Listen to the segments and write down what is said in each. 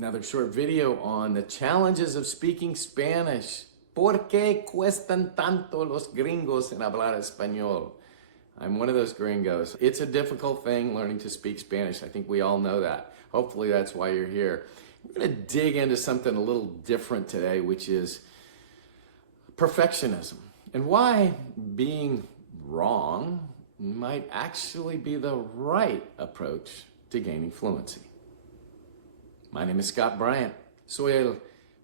Another short video on the challenges of speaking Spanish. ¿Por qué cuestan tanto los gringos en hablar español? I'm one of those gringos. It's a difficult thing learning to speak Spanish. I think we all know that. Hopefully that's why you're here. We're going to dig into something a little different today, which is perfectionism and why being wrong might actually be the right approach to gaining fluency. My name is Scott Bryant. Soy el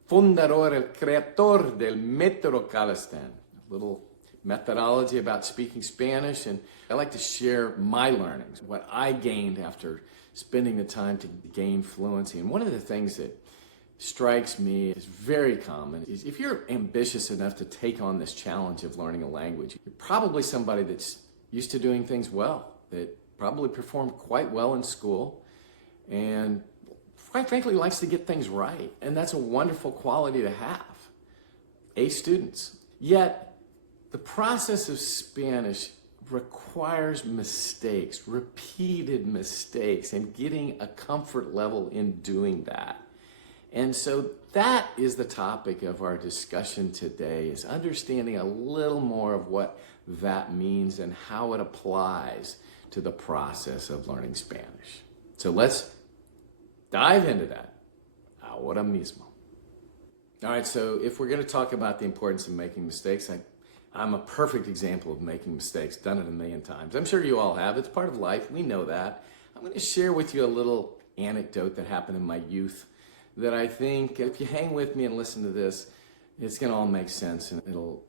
fundador, el creador del método Calistan, a little methodology about speaking Spanish, and I like to share my learnings, what I gained after spending the time to gain fluency. And one of the things that strikes me is very common is if you're ambitious enough to take on this challenge of learning a language, you're probably somebody that's used to doing things well, that probably performed quite well in school, and quite frankly likes to get things right. And that's a wonderful quality to have. A students. Yet, the process of Spanish requires mistakes, repeated mistakes, and getting a comfort level in doing that. And so that is the topic of our discussion today, is understanding a little more of what that means and how it applies to the process of learning Spanish. So let's dive into that ahora mismo. All right, so if we're going to talk about the importance of making mistakes, I'm a perfect example of making mistakes, done it a million times. I'm sure you all have. It's part of life. We know that. I'm going to share with you a little anecdote that happened in my youth that I think if you hang with me and listen to this, it's going to all make sense and it'll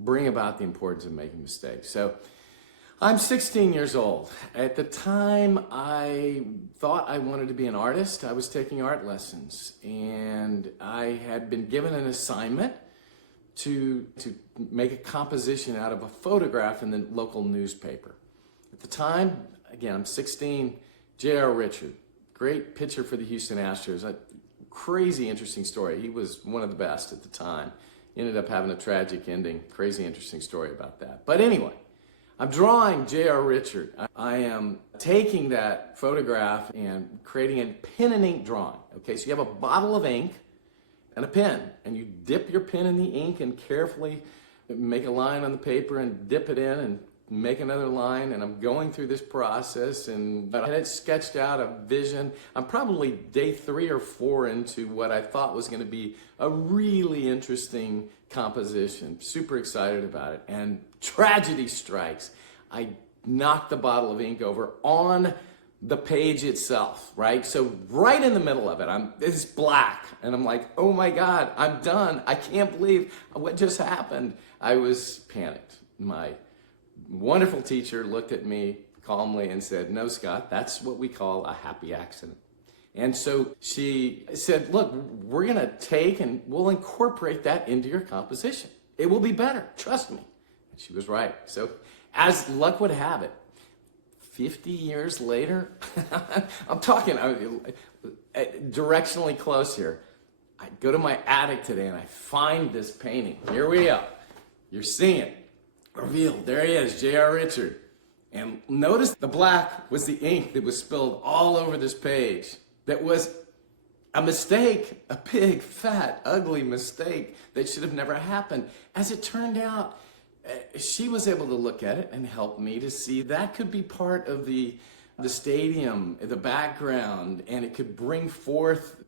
bring about the importance of making mistakes. So I'm 16 years old. At the time, I thought I wanted to be an artist. I was taking art lessons, and I had been given an assignment to make a composition out of a photograph in the local newspaper. At the time, again, I'm 16, J.R. Richard, great pitcher for the Houston Astros. A crazy interesting story. He was one of the best at the time. Ended up having a tragic ending. Crazy interesting story about that. But anyway, I'm drawing J.R. Richard. I am taking that photograph and creating a pen and ink drawing. Okay, so you have a bottle of ink and a pen, and you dip your pen in the ink and carefully make a line on the paper and dip it in and make another line, and I'm going through this process, and I had sketched out a vision. I'm probably day 3 or 4 into what I thought was going to be a really interesting composition. Super excited about it, and tragedy strikes. I knocked the bottle of ink over on the page itself, right? So right in the middle of it, it's black, and I'm like, oh my God, I'm done. I can't believe what just happened. I was panicked. My wonderful teacher looked at me calmly and said, no, Scott, that's what we call a happy accident. And so she said, look, we're going to take and we'll incorporate that into your composition. It will be better. Trust me. And she was right. So as luck would have it, 50 years later, I'm talking directionally close here. I go to my attic today and I find this painting. Here we go. You're seeing it. Revealed. There he is, J.R. Richard. And notice the black was the ink that was spilled all over this page. That was a mistake, a big, fat, ugly mistake that should have never happened. As it turned out, she was able to look at it and help me to see that could be part of the stadium, the background, and it could bring forth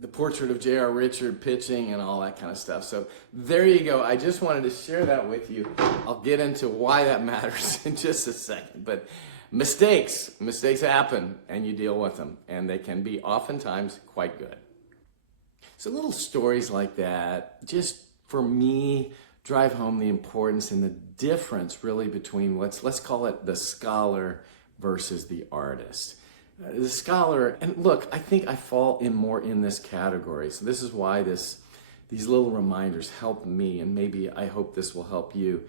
the portrait of J.R. Richard pitching and all that kind of stuff. So there you go. I just wanted to share that with you. I'll get into why that matters in just a second. But mistakes happen and you deal with them, and they can be oftentimes quite good. So little stories like that, just for me, drive home the importance and the difference really between let's call it the scholar versus the artist. The scholar, and look, I think I fall in more in this category. So this is why these little reminders help me, and maybe I hope this will help you.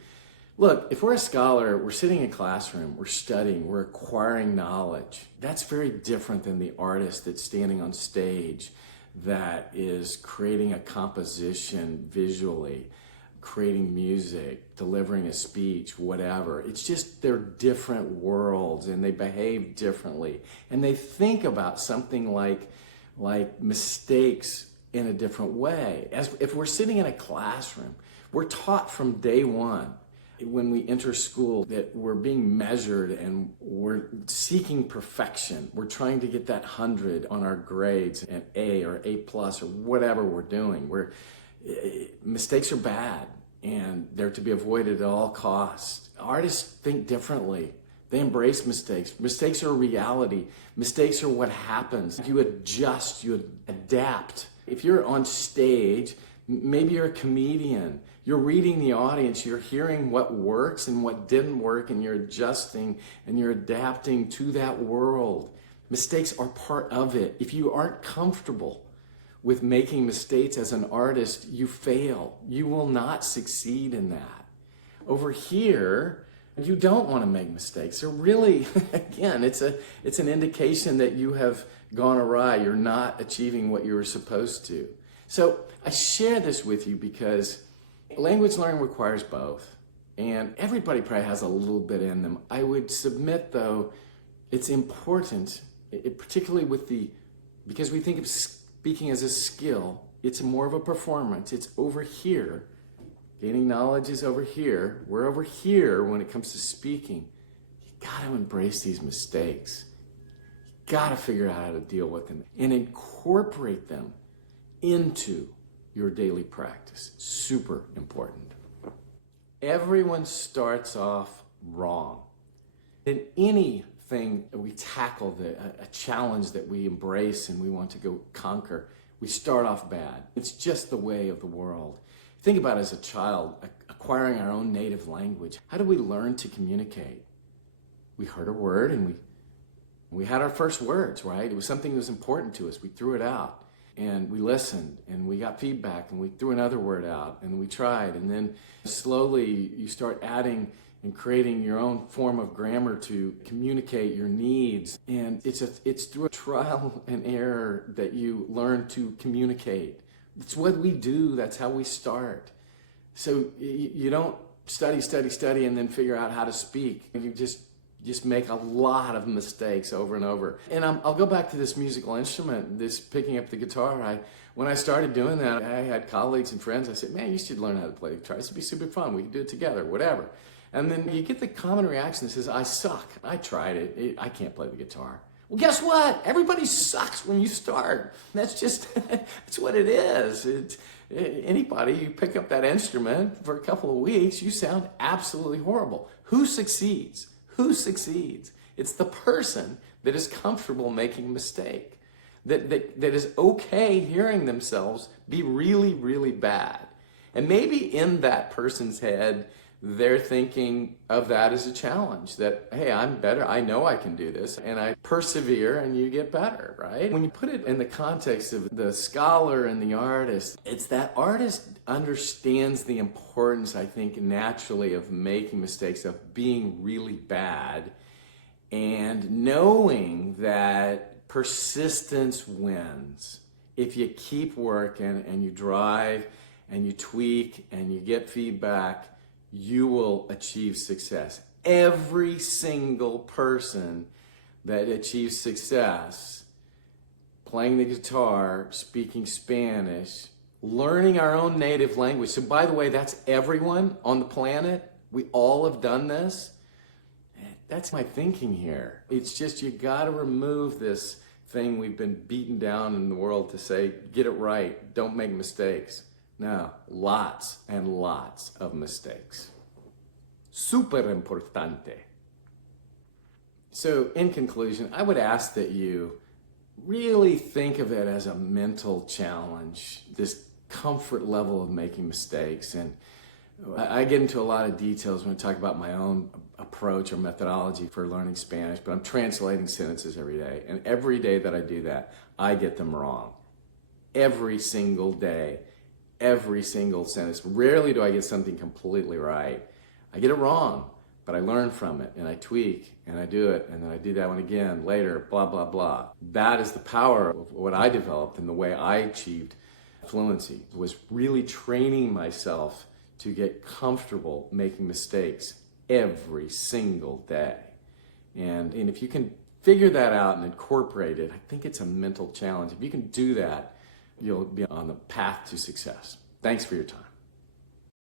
Look, if we're a scholar, we're sitting in a classroom, we're studying, we're acquiring knowledge. That's very different than the artist that's standing on stage, that is creating a composition visually, creating music, delivering a speech, whatever. It's just they're different worlds and they behave differently. And they think about something like like mistakes in a different way. As if we're sitting in a classroom, we're taught from day one when we enter school that we're being measured and we're seeking perfection. We're trying to get that 100 on our grades, an A or A plus or whatever we're doing. Mistakes are bad and they're to be avoided at all costs. Artists think differently. They embrace mistakes. Mistakes are a reality. Mistakes are what happens. You adjust, you adapt. If you're on stage, maybe you're a comedian. You're reading the audience, you're hearing what works and what didn't work, and you're adjusting and you're adapting to that world. Mistakes are part of it. If you aren't comfortable with making mistakes as an artist, you fail. You will not succeed in that. Over here, you don't want to make mistakes. They're really, again, it's an indication that you have gone awry. You're not achieving what you were supposed to. So I share this with you because language learning requires both, and everybody probably has a little bit in them. I would submit, though, it's important, particularly because we think of speaking as a skill, it's more of a performance. It's over here. Gaining knowledge is over here. We're over here when it comes to speaking. You got to embrace these mistakes. You got to figure out how to deal with them and incorporate them into your daily practice. Super important. Everyone starts off wrong. In anything that we tackle, a challenge that we embrace and we want to go conquer, we start off bad. It's just the way of the world. Think about it as a child, acquiring our own native language. How do we learn to communicate? We heard a word and we had our first words, right? It was something that was important to us. We threw it out. And we listened, and we got feedback, and we threw another word out, and we tried. And then slowly you start adding and creating your own form of grammar to communicate your needs. And it's through a trial and error that you learn to communicate. It's what we do. That's how we start. So you don't study, and then figure out how to speak. You just make a lot of mistakes over and over. And I'll go back to this musical instrument, this picking up the guitar. When I started doing that, I had colleagues and friends. I said, man, you should learn how to play the guitar. This would be super fun. We can do it together, whatever. And then you get the common reaction that says, I suck. I tried it. I can't play the guitar. Well, guess what? Everybody sucks when you start. That's what it is. Anybody, you pick up that instrument for a couple of weeks, you sound absolutely horrible. Who succeeds? Who succeeds? It's the person that is comfortable making a mistake, that is okay hearing themselves be really, really bad. And maybe in that person's head, they're thinking of that as a challenge, that, hey, I'm better, I know I can do this, and I persevere and you get better, right? When you put it in the context of the scholar and the artist, it's that artist understands the importance, I think, naturally of making mistakes, of being really bad, and knowing that persistence wins. If you keep working and you drive and you tweak and you get feedback, you will achieve success. Every single person that achieves success, playing the guitar, speaking Spanish, learning our own native language. So by the way, that's everyone on the planet. We all have done this. That's my thinking here. It's just you got to remove this thing we've been beaten down in the world to say, get it right, don't make mistakes. No, lots and lots of mistakes. Super importante. So in conclusion, I would ask that you really think of it as a mental challenge, this comfort level of making mistakes. And I get into a lot of details when I talk about my own approach or methodology for learning Spanish, but I'm translating sentences every day. And every day that I do that, I get them wrong. Every single day. Every single sentence. Rarely do I get something completely right. I get it wrong, but I learn from it and I tweak and I do it and then I do that one again later, blah, blah, blah. That is the power of what I developed and the way I achieved fluency, was really training myself to get comfortable making mistakes every single day. And if you can figure that out and incorporate it, I think it's a mental challenge. If you can do that, you'll be on the path to success. Thanks for your time.